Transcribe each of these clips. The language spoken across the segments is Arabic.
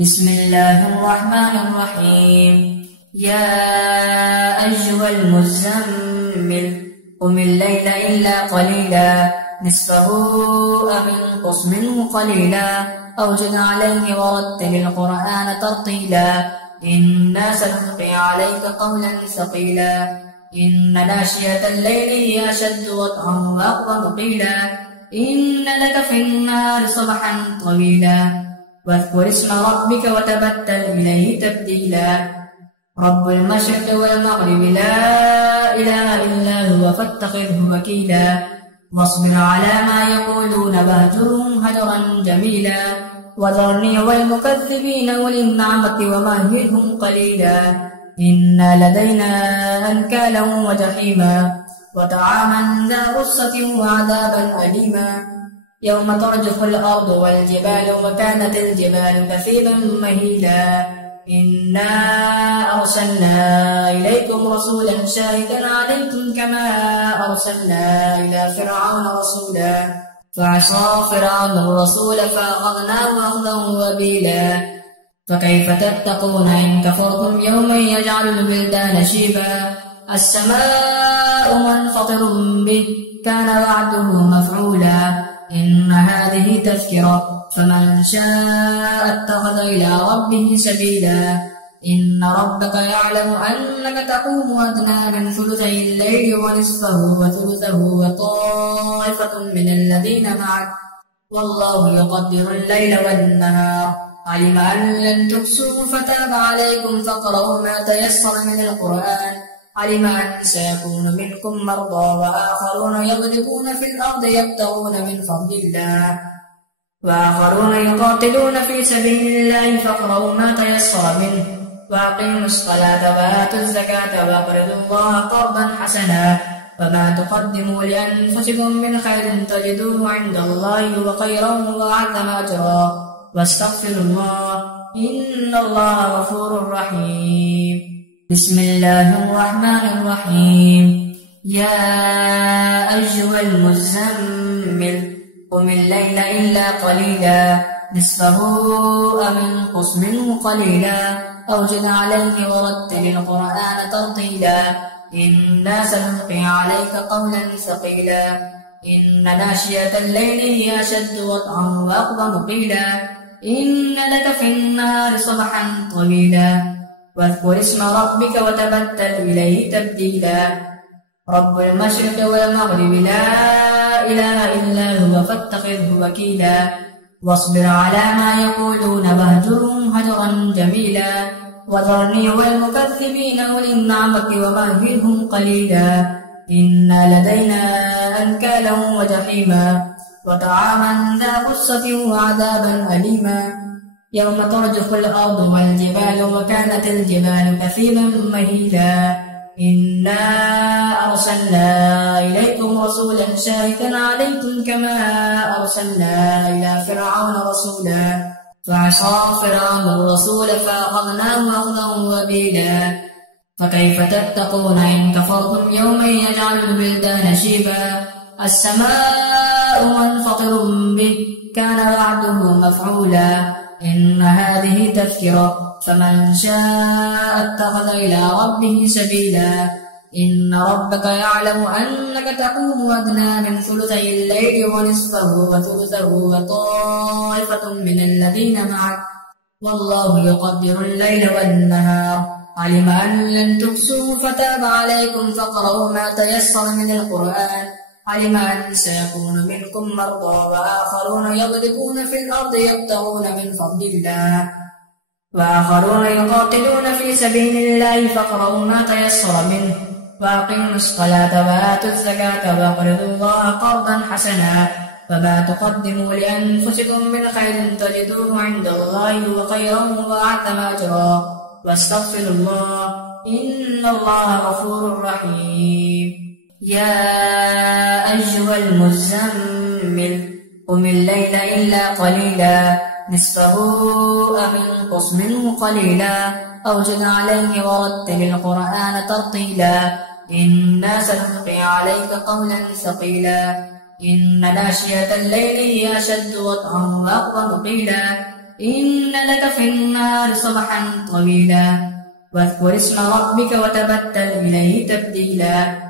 بسم الله الرحمن الرحيم. يا أيها المزمل قم الليل إلا قليلا نصفه أو انقص منه قليلا أو زد عليه ورتل القرآن ترتيلا إنا سنلقي عليك قولا ثقيلا إن ناشئة الليل هي أشد وطئا وأقوم قيلا إن لك في النهار صبحا طويلا واذكر اسم ربك وتبتل إليه تبديلا رب المشرق والمغرب لا إله إلا هو فاتخذه وكيلا واصبر على ما يقولون واهجرهم هجرا جميلا وذرني والمكذبين أولي النعمة ومهلهم قليلا إن لدينا أنكالا وجحيما وطعاما ذا غصة وعذابا أليما يوم ترجف الأرض والجبال وكانت الجبال كثيبا مهيلا إنا أرسلنا إليكم رسولا شاهدا عليكم كما أرسلنا إلى فرعون رسولا فعصى فرعون الرسول فأخذناه أخذا وبيلا فكيف تتقون إن كفرتم يوما يجعل الولدان شيبا السماء منفطر به كان وعده مفعولا إن هذه تذكرة فمن شاء اتخذ إلى ربه سبيلا إن ربك يعلم أنك تقوم أدنى من ثلثي الليل ونصفه وثلثه وطائفة من الذين معك والله يقدر الليل والنهار علم أن لن تحصوا فتاب عليكم فاقرؤوا ما تيسر من القرآن علم أن سيكون منكم مرضى وآخرون يضربون في الأرض يبتغون من فضل الله وآخرون يقاتلون في سبيل الله فاقرؤوا ما تيسر منه وأقيموا الصلاة وآتوا الزكاة وأقرضوا الله قرضا حسنا وما تقدموا لأنفسكم من خير تجدوه عند الله هو خيرا وأعظم أجرا واستغفروا الله إن الله غفور رحيم. بسم الله الرحمن الرحيم. يا أيها المزمل قم الليل إلا قليلا نصفه أو انقص منه قليلا أو زد عليه ورتل القرآن ترتيلا إنا سنلقي عليك قولا ثقيلا إن ناشئة الليل هي أشد وطئا وأقوم قيلا إن لك في النهار صبحا طويلا واذكر اسم ربك وتبتل إليه تبديلا رب المشرق والمغرب لا إله إلا هو فاتخذه وكيلا واصبر على ما يقولون واهجرهم هجرا جميلا وذرني والمكذبين أولي النعمة ومهلهم قليلا إن لدينا أنكالا وجحيما وطعاما ذا غصة وعذابا أليما يوم ترجف الأرض والجبال وكانت الجبال كثيبا مهيلا إنا أرسلنا إليكم رسولا شاهدا عليكم كما أرسلنا إلى فرعون رسولا فعصى فرعون الرسول فأخذناه أخذا وبيلا فكيف تتقون إن كفرتم يوما يجعل الولدان شيبا السماء منفطر به كان وعده مفعولا إن هذه تذكرة فمن شاء اتخذ إلى ربه سبيلا إن ربك يعلم أنك تقوم أدنى من ثلثي الليل ونصفه وثلثه وطائفة من الذين معك والله يقدر الليل والنهار علم أن لن تحصوا فتاب عليكم فاقرؤوا ما تيسر من القرآن علم أن سيكون منكم مرضى وآخرون يضربون في الأرض يبتغون من فضل الله وآخرون يقاتلون في سبيل الله فاقرؤوا ما تيسر منه وأقيموا الصلاة وآتوا الزكاة وأقرضوا الله قرضا حسنا وما تقدموا لأنفسكم من خير تجدوه عند الله هو خيرا وأعظم أجرا واستغفروا الله إن الله غفور رحيم. يا أيها المزمل قم الليل إلا قليلا نصفه أو انقص منه قليلا أو زد عليه ورتل القرآن ترتيلا إنا سنلقي عليك قولا ثقيلا إن ناشئة الليل هي أشد وطئا وأقوم قيلا إن لك في النار سبحا طويلا واذكر اسم ربك وتبتل إليه تبديلا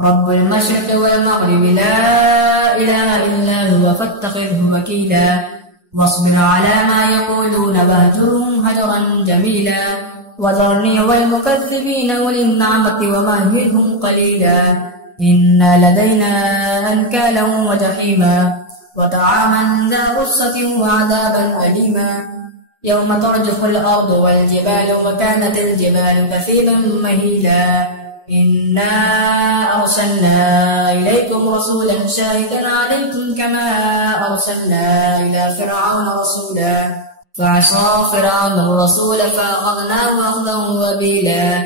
رب المشرق والمغرب لا إله إلا هو فاتخذه وكيلا واصبر على ما يقولون واهجرهم هجرا جميلا وذرني والمكذبين أولي النعمة ومهلهم قليلا إن لدينا أنكالا وجحيما وطعاما ذا غصة وعذابا أليما يوم ترجف الأرض والجبال وكانت الجبال كثيبا مهيلا إنا أرسلنا إليكم رسولا شاهدا عليكم كما أرسلنا إلى فرعون رسولا فعصى فرعون الرسول فأخذناه أخذا وبيلا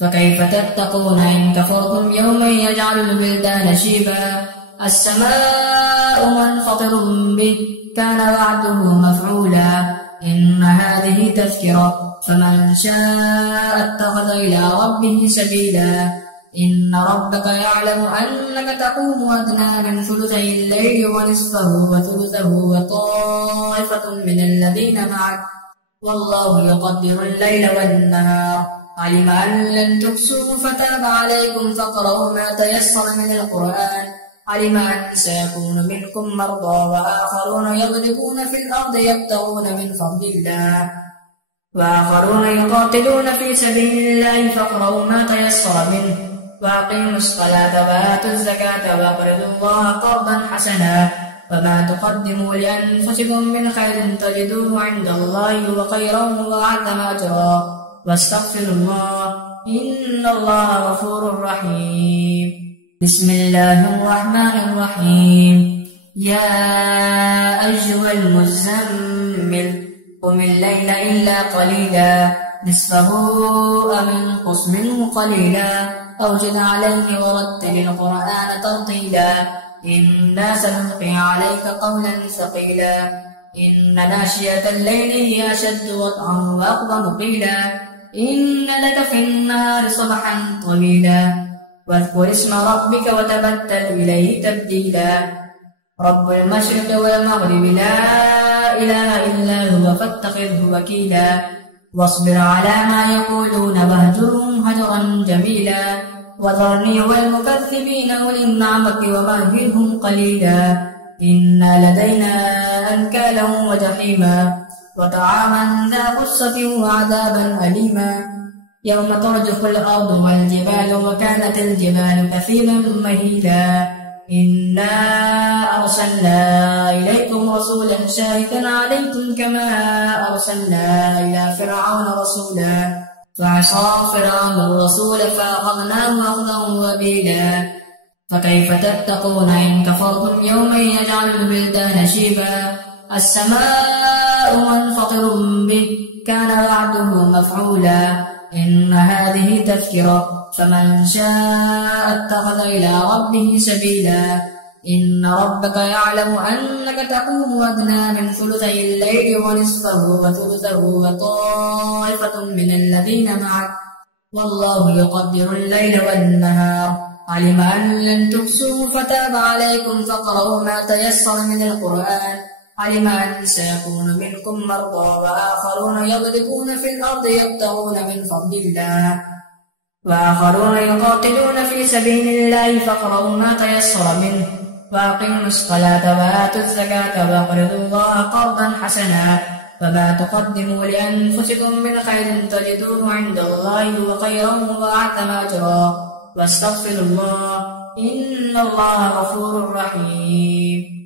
فكيف تتقون إن كفرتم يوما يجعل الولدان شيبا السماء منفطر به كان وعده مفعولا إن هذه تذكرة فمن شاء اتخذ إلى ربه سبيلا إن ربك يعلم أنك تقوم أدنى من ثلثي الليل ونصفه وثلثه وطائفة من الذين معك والله يقدر الليل والنهار علم أن لن تحصوا فتاب عليكم فاقرؤوا ما تيسر من القرآن علم أن سيكون منكم مرضى وآخرون يضربون في الأرض يبتغون من فضل الله وآخرون يقاتلون في سبيل الله فاقرؤوا ما تيسر منه وأقيموا الصلاة وآتوا الزكاة وأقرضوا الله قرضا حسنا وما تقدموا لأنفسكم من خير تجدوه عند الله هو خيرا وأعظم أجرا واستغفروا الله إن الله غفور رحيم بسم الله الرحمن الرحيم يا أيها المزمل قم الليل إلا قليلا نصفه أو انقص منه قليلا أو زد عليه ورتل القرآن ترتيلا إنا سنلقي عليك قولا ثقيلا إن ناشئة الليل هي أشد وطئا وأقوم قيلا إن لك في النهار سبحا طويلا واذكر اسم ربك وتبتل إليه تبديلا رب المشرق والمغرب لا إله إلا هو فاتخذه وكيلا واصبر على ما يقولون واهجرهم هجرا جميلا وذرني والمكذبين أولي النعمة ومهلهم قليلا إن لدينا أنكالا وجحيما وطعاما ذا غصة وعذابا أليما يوم ترجف الأرض والجبال وكانت الجبال كثيبا مهيلا إنا أرسلنا إليكم رسولا شاهدا عليكم كما أرسلنا إلى فرعون رسولا فعصى فرعون الرسول فأخذناه أخذا وبيلا فكيف تتقون إن كفرتم يوما يجعل الولدان شيبا السماء منفطر به كان وعده مفعولا إن هذه تذكرة فمن شاء اتخذ إلى ربه سبيلا إن ربك يعلم أنك تقوم أدنى من ثلثي الليل ونصفه وثلثه وطائفة من الذين معك والله يقدر الليل والنهار علم أن لن تحصوا فتاب عليكم فاقرؤوا ما تيسر من القرآن علم أن سيكون منكم مرضى وآخرون يضربون في الأرض يبتغون من فضل الله وآخرون يقاتلون في سبيل الله فاقرؤوا ما تيسر منه وأقيموا الصلاة وآتوا الزكاة وأقرضوا الله قرضا حسنا وما تقدموا لأنفسكم من خير تجدوه عند الله هو خيرا وأعظم أجرا واستغفروا الله إن الله غفور رحيم